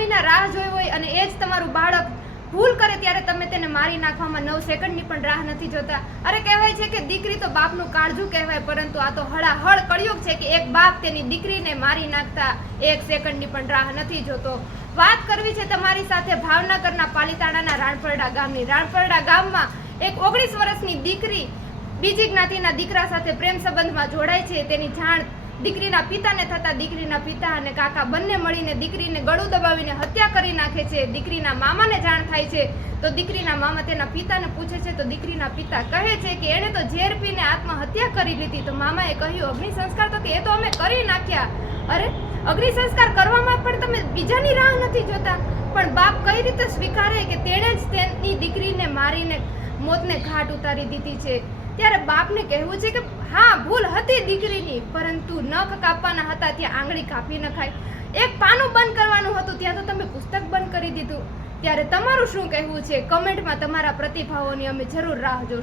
મહિના રાહ જોઈ હોય અને એ જ તમારું બાળક ભૂલ કરે ત્યારે તમે તેને મારી નાખવામાં નવ સેકન્ડની પણ રાહ નથી જોતા. અરે કહેવાય છે કે દીકરી તો બાપનું કાળજું કહેવાય, પરંતુ આ તો હળાહળ કળિયુગ છે કે એક બાપ તેની દીકરીને મારી નાખતા એક સેકન્ડની પણ રાહ નથી જોતો. વાત કરવી છે તમારી સાથે ભાવનગરના પાલીતાણાના રાણપરડા ગામની. રાણપરડા ગામમાં એક ઓગણીસ વર્ષની દીકરી બીજી જ્ઞાતિના દીકરા સાથે પ્રેમ સંબંધમાં જોડાય છે. તેની જાણ દીકરીના પિતાને થતા દીકરીના પિતા અને કાકા બંને મળીને દીકરીને ગળું દબાવીને હત્યા કરી નાખે છે. દીકરીના મામાને જાણ થાય છે. તો દીકરીના મામા તેના પિતાને પૂછે છે. તો દીકરીના પિતા કહે છે કે એણે તો ઝેર પીને આત્મહત્યા કરી લીધી. તો મામાએ કહ્યું, અગ્નિ સંસ્કાર તો કે એ તો અમે કરી નાખ્યા. અરે, અગ્નિ સંસ્કાર કરવામાં પણ તમે બીજાની રાહ નથી જોતા. પણ બાપ કઈ રીતે સ્વીકારે કે તેણે જ તેની દીકરીને મારીને મોતને ઘાટ ઉતારી દીધી છે? ત્યારે બાપને કહેવું છે કે, હા, ભૂલ હતી દીકરીની, પરંતુ નખ કાપવાના હતા, ત્યાં આંગળી કાપી નખાય. એક પાનું બંધ કરવાનું હતું, ત્યાં તો તમે પુસ્તક બંધ કરી દીધું. ત્યારે તમારું શું કહેવું છે? કમેન્ટમાં તમારા પ્રતિભાવોની અમે જરૂર રાહ જોશું.